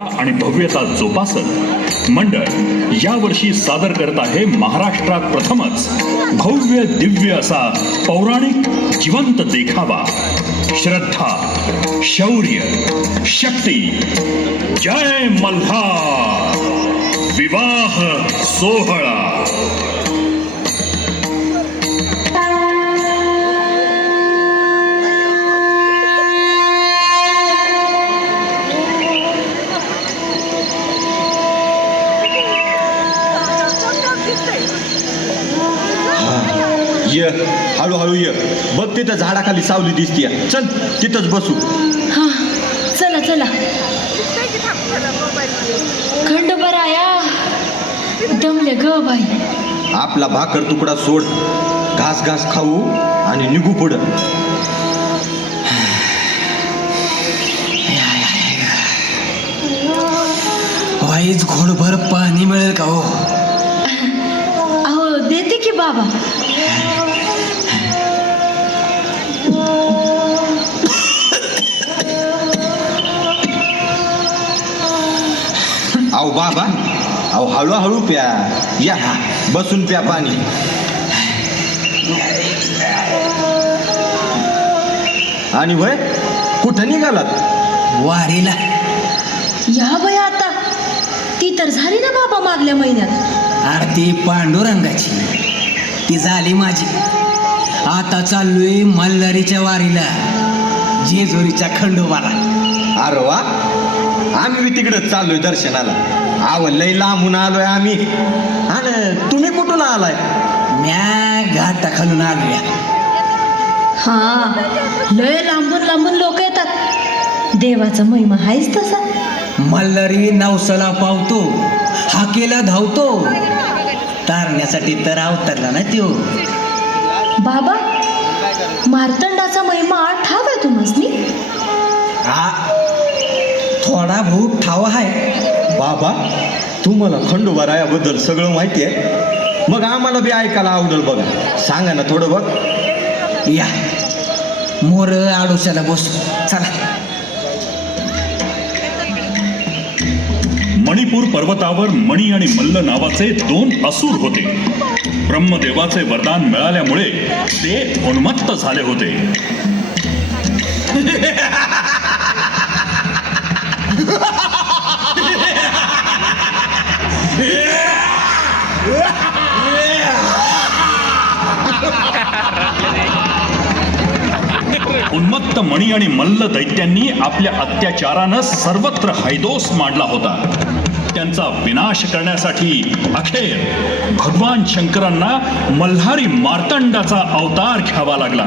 आणि भव्यता जोपासत मंडळ यावर्षी सादर करत आहे महाराष्ट्रात प्रथमच भव्य दिव्य असा पौराणिक जिवंत देखावा. श्रद्धा, शौर्य, शक्ती, जय मल्हार विवाह सोहळा. ये हळूहळू ये. बघ तिथं झाडाखाली सावली दिसतीये. चल तिथंच बसू. हा चला चला. खंडोबाराया दमले ग बाई. आपला भाकर तुकडा सोड, घास घास खाऊ आणि निघू पुढं. वाईच घोडभर पाणी मिळेल का हो? अहो देते की बाबा. अहो बाबा, अहो हळूहळू प्या. या बसून प्या पाणी. आणि वय कुठं निघालात? वारीला. या बाई आता ती तर झाली ना बाबा मागल्या महिन्यात. आरती पांडुरंगाची ती झाली माझी. आता चाललोय मल्हारीच्या वारीला, जेजुरीच्या खंडोबाला. अरे वा, आम्ही बी तिकडे चाललोय दर्शनाला. आव लय लांबून आलोय आम्ही. आणि तुम्ही कुठून आलाय? म्या घाटा खालून आलोय. हा लय लांबून लांबून लोक येतात. देवाचा महिमा आहेच तसा. मल्हारी नवसाला पावतो, हाकेला धावतो. तारण्यासाठी तर अवतरला ना त्यो. बाबा मार्तंडाचा महिमा ठाव आहे तुम्हासनी? हा थोडा भूत ठाव आहे. बाबा तुम्हाला खंडोबारायाबद्दल सगळं माहिती आहे? मग आम्हाला बी ऐकायला आवडेल बघा. सांगा ना थोडं बघ. या मोर आडोशाला बसू. चला. मणिपूर पर्वतावर मणी आणि मल्ल नावाचे दोन असुर होते. ब्रह्मदेवाचे वरदान मिळाल्यामुळे ते उन्मत्त झाले होते. उन्मत्त मणी आणि मल्ल दैत्यांनी आपल्या अत्याचारानं सर्वत्र हैदोस मांडला होता. त्यांचा विनाश करण्यासाठी अखेर भगवान शंकरांना मल्हारी मार्तंडाचा अवतार घ्यावा लागला.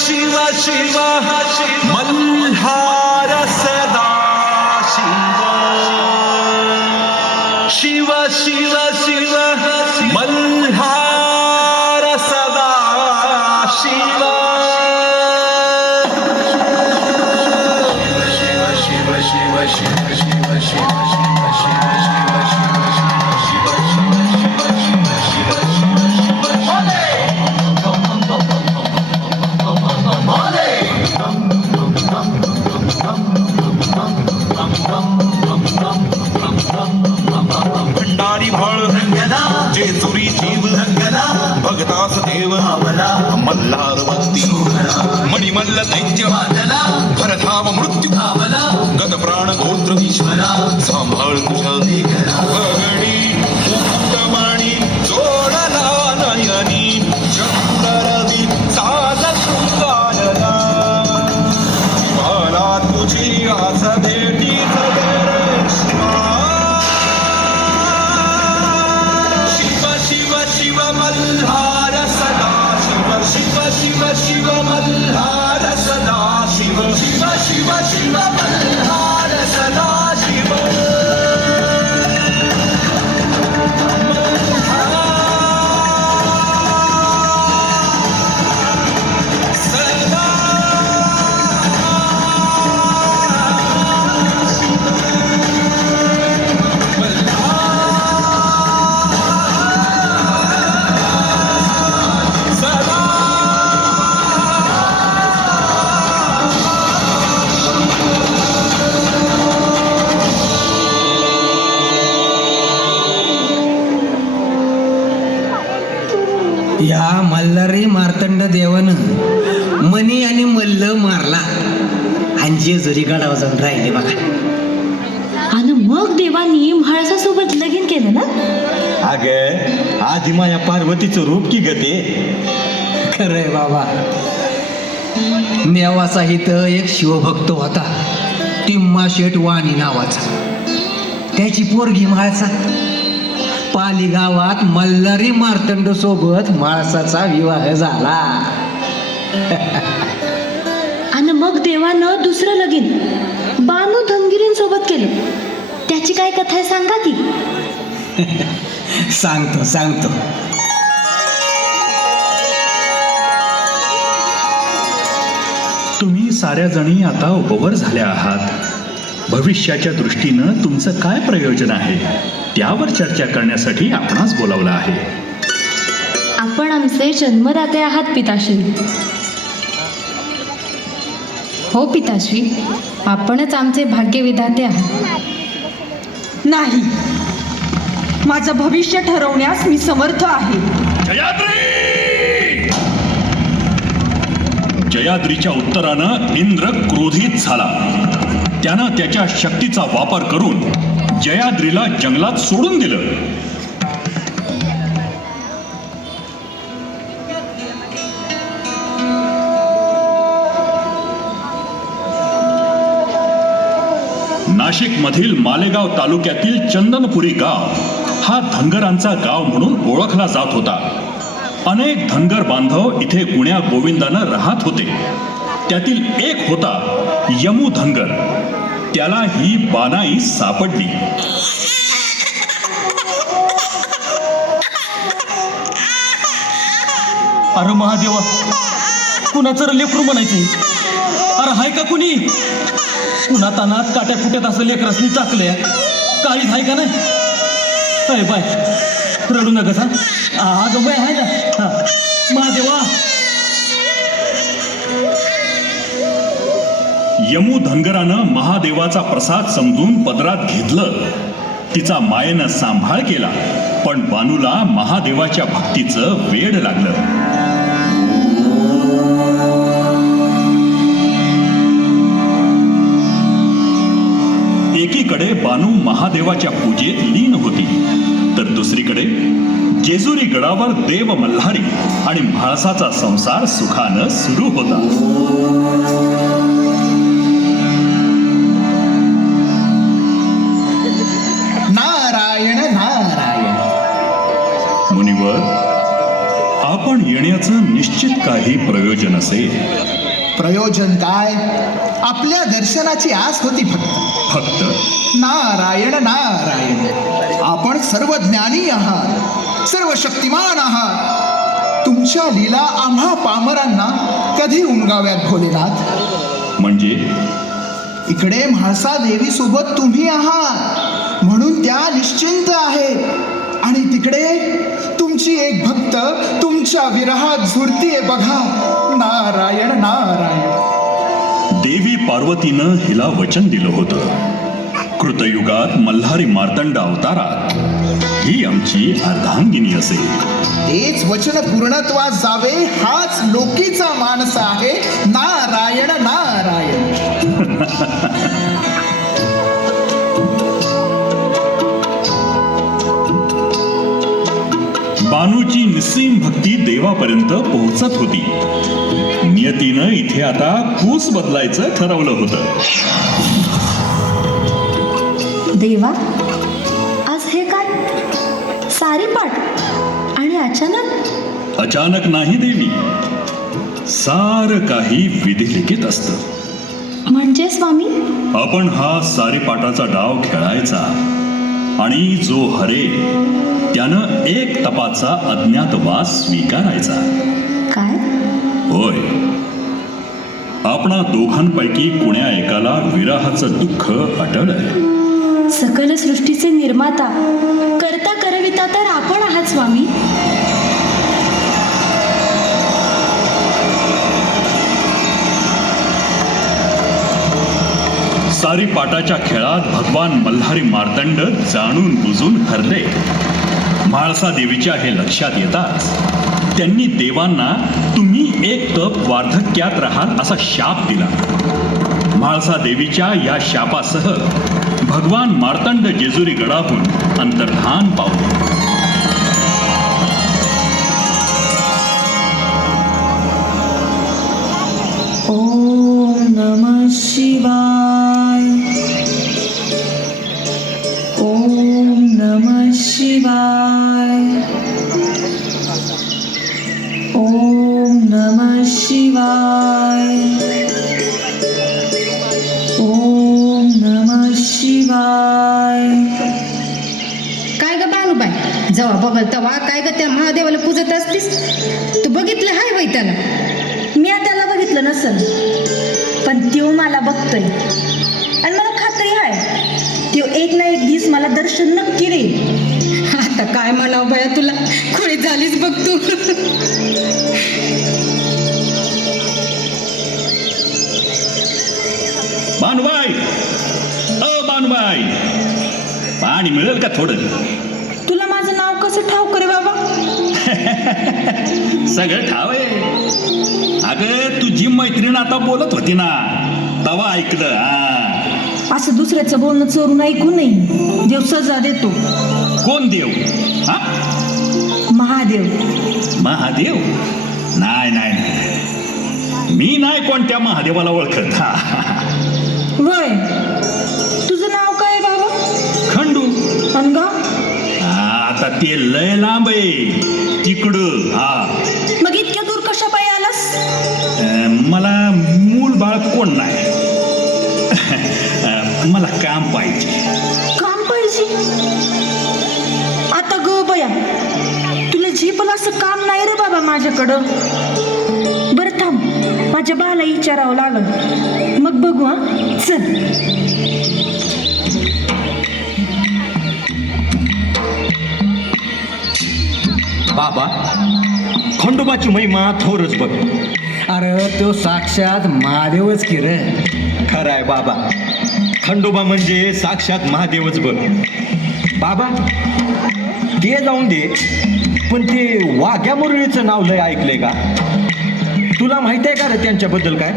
शिव शिव मल्हार सदा शिव. शिव शिव शिव मल्हार सदा शिव. शिव शिव शिव शिव शिव शिव जेजुरी जीव भगतास देव मल्हार भक्ती मणिमल्ल दैत्य भरधाव मृत्यू गत प्राण गोत्र सांभाळ तुझ्या भगणी मुक्तवाणी जोडला नयनी चंद्ररवी साज शृंगारला. मला तुझी आस भेटी मल्हार सदा शिव. शिव शिव शिव मल्हार सदा शिव. शिव शिव शिव मल्हार सदा शिव. या मल्हारी मार्तंड देवानं मनी आणि मल्ल मारला आणि जेजुरी गडावर जाऊन राहिले बघा. आणि मग देवानी म्हाळसासोबत लगीन केलं ना. अगं आधी माया पार्वतीचं रूप की गते. खरंय बाबा. नेवासा इथं एक शिवभक्त होता, तिम्मा शेठ वाणी नावाचा. त्याची पोरगी म्हाळसा. पाली गावात मल्हारी मार्तंड सोबत म्हाळसाचा विवाह झाला. आणि मग देवानं दुसरं लगीन बानू धनगिरींसोबत केलं. त्याची काय कथा आहे सांगा की. सांगतो. तुम्ही साऱ्या जणी आता उपवर झाल्या आहात. भविष्याच्या दृष्टीनं तुमचं काय प्रयोजन आहे त्यावर चर्चा करण्यासाठी आपणास बोलावलं आहे. आपण आमचे जन्मदाते आहात पिताश्री. हो पिताश्री, आपणच आमचे भाग्यविधाते आहात. नाही, माझं भविष्य ठरवण्यास मी समर्थ आहे. जयाद्रीच्या उत्तरानं इंद्र क्रोधित झाला. त्यानं त्याच्या शक्तीचा वापर करून जयाद्रीला जंगलात सोडून दिलं. नाशिक मधील मालेगाव तालुक्यातील चंदनपुरी गाव हा धनगरांचा गाव म्हणून ओळखला जात होता. अनेक धनगर बांधव इथे गुण्या गोविंदानं राहत होते. त्यातील एक होता यमू धनगर. त्याला ही बानाई सापडली. अरे महादेवा, कुणाचं लेकरू म्हणायचंय? अरे हाय का कुणी? पुन्हा तानात काट्या कुट्यात असं लेकरासनी टाकलंय. काळीच हाय का नाही? काय बाय, रडू नका सा. अगं बाय हाय ना. महादेवा. यमू धनगरानं महादेवाचा प्रसाद समजून पदरात घेतलं. तिचा मायेनं सांभाळ केला. पण बानूला महादेवाच्या भक्तीचं वेड लागलं. एकीकडे बानू महादेवाच्या पूजेत लीन होती, तर दुसरीकडे जेजुरी गडावर देव मल्हारी आणि म्हाळसाचा संसार सुखानं सुरू होता. नारायण नारायण. मुनिवर, आपण येण्याचं निश्चित काही प्रयोजन असेल. प्रयोजन काय? आपल्या दर्शनाची आस होती फक्त नारायण नारायण. आपण सर्व ज्ञानी आहात, सर्व शक्तिमान आहात. तुमच्या लीला आम्हा पामरांना कधी उमगाव्यात भोलेनाथ? म्हणजे इकडे म्हाळसा देवी सोबत तुम्ही आहात म्हणून त्या निश्चिंत आहेत, आणि तिकडे तुमची एक भक्त तुमच्या विरहात झुरतीये बघा. नारायण नारायण. देवी पार्वतीनं हिला वचन दिलं होतं. कृतयुगात मल्हारी मार्तंड अवतारात ही आमची अर्धांगिनी असेल. तेच वचन पूर्णत्वास जावे हाच लोकीचा मानस आहे. नारायण नारायण. बानूची निस्सीम भक्ती देवापर्यंत पोहोचत होती. नियतीनं इथे आता कूस बदलायचं ठरवलं होतं. देवा, आज हे काय सारीपाट आणि अचानक? अचानक नाही देवी, सारं काही विधिलिखित असतं. म्हणजे स्वामी? आपण हा सारीपाटाचा डाव खेळायचा आणि जो हरेल त्यानं एक तपाचा अज्ञातवास स्वीकारायचा. काय? होय, आपणा दोघांपैकी कुण्या एकाला विरहाचं दुःख अटळ आहे. सकल सृष्टीचे निर्माता, करता करविता तर आपण आहात स्वामी. सारीपाटाच्या खेळात भगवान मल्हारी मार्तंड जाणून बुजून हरले. म्हाळसा देवीच्या हे लक्षात येताच त्यांनी देवांना तुम्ही एक तप वार्धक्यात राहाल असा शाप दिला. म्हाळसा देवीच्या या शापासह भगवान मार्तंड जेजुरी गडाहून अंतर्धान पावले. ओम नमः शिवाय. ओम नमः शिवाय. ओम नमः शिवाय. ओम नमः शिवाय. काय ग बालूबाई, जेव्हा बघल तेव्हा काय ग त्या महादेवाला पूजत असतीस? तू बघितलं हाय बाई त्याला? मी त्याला बघितलं नसल, पण त्यो मला बघतोय आणि मला खात्री आहे त्यो एक ना एक दिवस मला दर्शन नक्की देईल. आता काय म्हणावं बया तुला, खुळी झालीच बघ तू. बानुबाई, बानुबाई, पाणी मिळेल का थोडं? तुला माझं नाव कसं ठाऊक रे बाबा? सगळं ठाव आहे. अगं तुझी मैत्रीण आता बोलत होती ना, तवा ऐकलं. हा, असं दुसऱ्याचं बोलणं चोरून ऐकू नये. देव सजा देतो. कोण देव? हा, महादेव. महादेव? नाही नाही नाही, मी नाही कोणत्या महादेवाला ओळखत. हा, वय, तुझं नाव काय आहे बाबा? खंडू. अनगा आता ते लय लांब आहे तिकडं. हा, मग इतक्या दूर कशा पायी आलास? मला मूल बाळ कोण नाही. मला काम पाहिजे. काम पाहिजे? आता ग बया, तुला झेपल असं काम नाही रे बाबा माझ्याकडं. बरं थांब, माझ्या बाला विचारावं लागल, मग बघू. हा, चल. बाबा, खंडोबाची महिमा थोरच बघ. अरे तो साक्षात महादेवच की रे. खरं आहे बाबा, खंडोबा म्हणजे साक्षात महादेवच बघ. बाबा, ते जाऊन दे, पण ते वाघ्या मुरळीचं नाव लय ऐकलंय का? तुला माहित आहे का रे त्यांच्याबद्दल काय?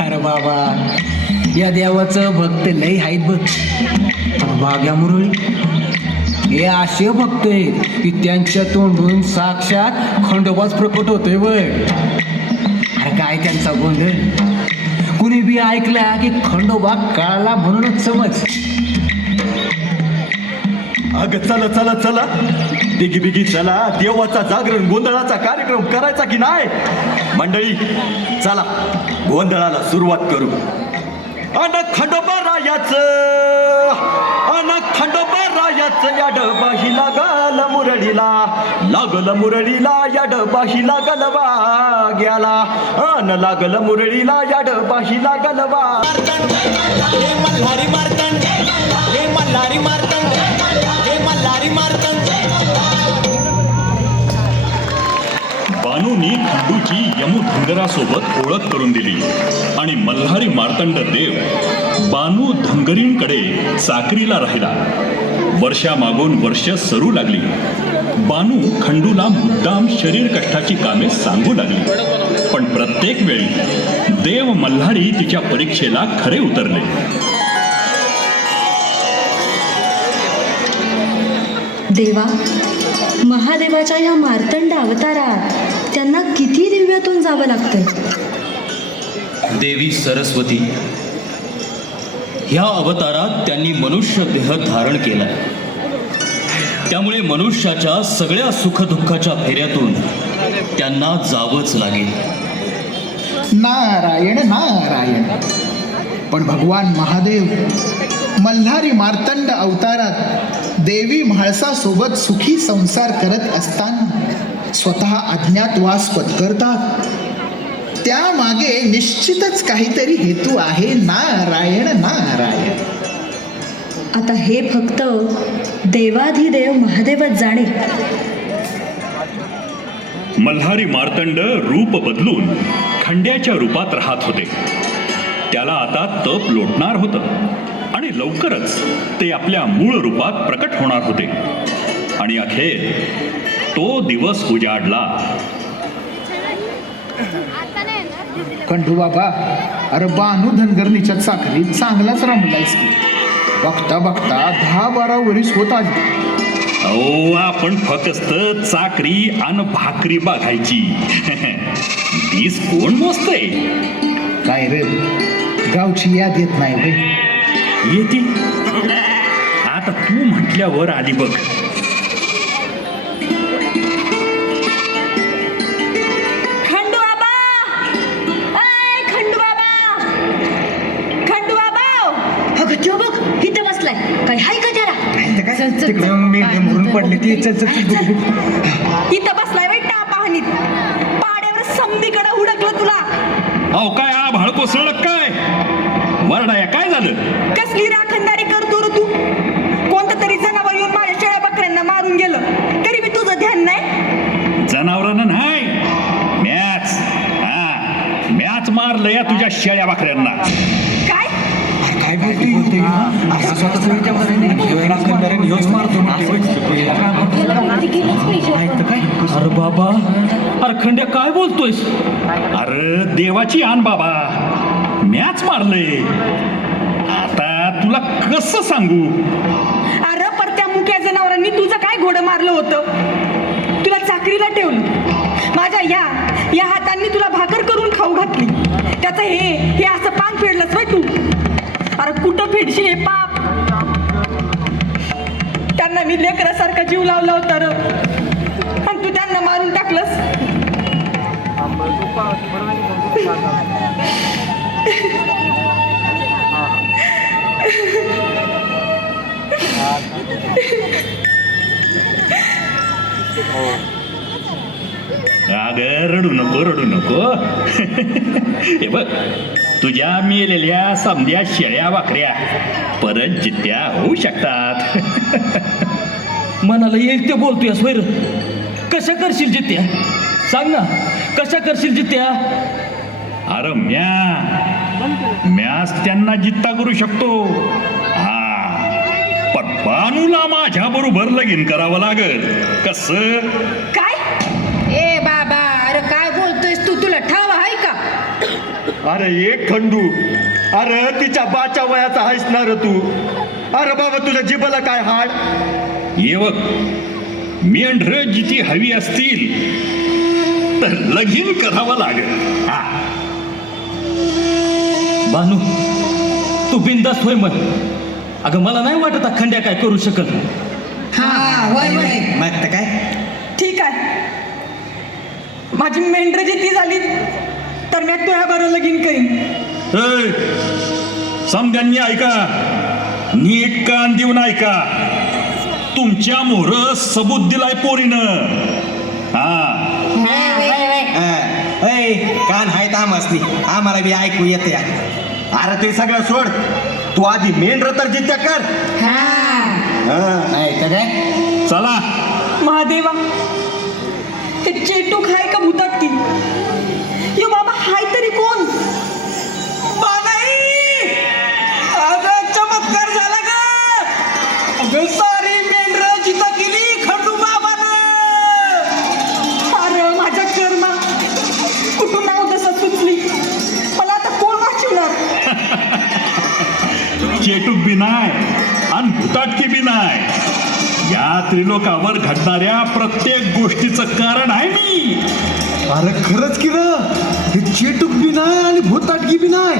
अरे बाबा, या देवाचं भक्त लई आहेत बघ. पण वाघ्या मुरळी हे असे भक्त आहेत की त्यांच्या तोंडून साक्षात खंडोबाच प्रकट होतोय बघ. अरे काय त्यांचा गोंधळ, कुणी बी ऐकला की खंडोबा कळाला म्हणूनच समज. अगं चला चला चला, बिगी बिगी चला, देवाचा जागरण गोंधळाचा कार्यक्रम करायचा की नाही? मंडळी चला, गोंधळाला सुरुवात करू. अन खंडोबा रायाचं, अन खंडोबा रायाचं या डबाही लागल मुरळीला, लागल मुरळीला या डबाही लागल वाग्याला, अन लागल मुरळीला या डबाही लागल हे मल्हारी मार्तंड, हे मल्हारी मार्तंड, हे मल्हारी मार्तंड. बानूनी खंडूची यमुधंगरासोबत ओळख करून दिली आणि मल्हारी मार्तंड देव बानू धंगरींकडे चाकरीला राहिला. वर्षामागून वर्ष सरू लागली. बानू खंडूला मुद्दाम शरीर कष्टाची कामे सांगू लागली, पण प्रत्येक वेळी देव मल्हारी तिच्या परीक्षेला खरे उतरले. देवा, महादेवाच्या या मार्तंड अवतारात त्यांना किती दिव्यातून जावं लागतंय. देवी सरस्वती ह्या अवतारात त्यांनी मनुष्य देह धारण केला. त्यामुळे मनुष्याच्या सगळ्या सुखदुःखाच्या फेऱ्यातून त्यांना जावंच लागेल. नारायण नारायण. पण भगवान महादेव मल्हारी मार्तंड अवतारात देवी म्हाळसासोबत सुखी संसार करत असताना स्वतः अज्ञातवास पत्करतात. त्यामागे निश्चितच काहीतरी हेतू आहे. नारायण नारायण. आता हे फक्त देवाधिदेव महादेवच जाणे. मल्हारी मार्तंड रूप बदलून खंड्याच्या रूपात राहत होते. त्याला आता तप लोटणार होतं आणि लवकरच ते आपल्या मूळ रूपात प्रकट होणार होते. आणि अखेर तो दिवस उजाडला. खंडू बाबा, अरे बानू धनगरणीच्या चाकरीत चांगलाच रमलायस की. बघता बघता 10-12 वर्ष होत आली. अहो आपण फक्त चाकरी आणि भाकरी बघायची. तीच कोण मोजतंय? काय रे, गावची याद येत नाही रे. येते आता तू म्हटल्यावर आली बघ. खंडू बाबा, आय खंडू बाबा, खंडू बाबा. अगं तो बघ इथं बसलाय. काय हाय का जरा? म्हणून पडले ते इथं बसलाय बाई टापाहनीत. पाड्यावर समधीकडे हुडकलं तुला. अहो काय आभाळ कोसळलं काय? वरडाया काय झालं? कसली राखणदारी करतो रे तू? कोणतं तरी जनावर येऊन माझ्या शेळ्या बकऱ्यांना मारून गेलं तरी मी तुझं ध्यान नाही. जनावरांना नाही, मॅच मारलं या तुझ्या शेळ्या बकऱ्यांना. काय? काय बोलतोय अरे बाबा, अरे खंड्या काय बोलतोयस? अरे देवाची आण बाबा, मॅच मारलंय. आता तुला कसं सांगू? अरे पर त्या मुक्या जनावरांनी तुझं काय घोडं मारलं होतं? तुला चाकरीला ठेवलं. माझ्या या हातांनी तुला भाकर करून खाऊ घातली. त्याचं हे असं पान फेडलंस बाई तू. अरे कुठं फेडशी हे पाप? त्यांना मी लेकरासारखा जीव लावला होता र, आणि तू त्यांना मारून टाकलंस. अगं रडू नको. हे बघ, तुझ्या मेलेल्या समध्या शेळ्या वाकऱ्या परत जित्या होऊ शकतात. मनाला येईल ते बोलतोयस वैर. कशा करशील जित्या? सांग ना, कशा करशील जित्या? अरे म्याच त्यांना जित्ता करू शकतो. पण बानूला माझ्या बरोबर लगीन करावं लागल. कसं? काय? ए बाबा, अरे काय बोलतोयस तू? तुला ठाव आहे का? अरे एक खंडू, अरे तिच्या बाच्या वयाचा आहेस ना रे तू. अरे बाबा, तुझ्या जिबाला काय हाड? ये बघ, मेंढर जिती हवी असतील तर लगीन करावं लागेल. बानू, तू बिंदास होय म्हण. अगं मला नाही वाटत खंड्या काय करू शकल. मग काय ठीक आहे, माझी मेंढर जिती झाली तर मी तुझ्या बरोबर लगीन करीन. समद्यांनी ऐका, नीट कान देऊन ऐका. तुमच्या मोर सबूत दिलाय पोरीनं. कान हाय आमसनी, आम्हाला बी ऐकू येते. अरे ते सगळं सोड, तू आधी मेंढर तर जित्या कर. नाही तर काय? चला. महादेवा, हे चेटूक हाय का भूताटकी? यो बाबा हाय तरी कोण? चमत्कार झाला का? सारी मेंढर जिता केली खंडू बाबानं. अरे माझ्या कर्मा, कुठून नाव तसं सुचली. मला आता कोण वाचवणार? चेटूक बी नाही आणि भुताटकी बी नाही. या त्रिलोकावर घडणाऱ्या प्रत्येक गोष्टीचं कारण आहे मी. अरे खरंच की र, हे चेटूक बी नाही आणि भूताटकी बी नाही.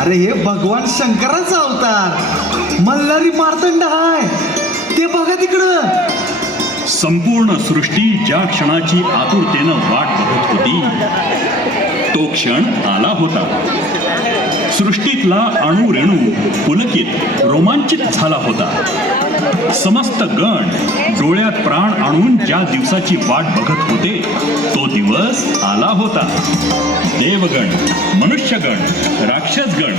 अरे हे भगवान शंकराचा अवतार मल्हारी मार्तंड हाय. ते बघा तिकडं. संपूर्ण सृष्टी ज्या क्षणाची आतुरतेनं वाट बघत होती तो क्षण आला होता. सृष्टीतला अणुरेणू पुलकित रोमांचित झाला होता. समस्त गण डोळ्यात प्राण आणून ज्या दिवसाची वाट बघत होते तो दिवस आला होता. देवगण, मनुष्यगण, राक्षसगण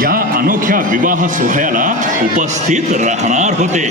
या अनोख्या विवाह सोहळ्याला उपस्थित राहणार होते.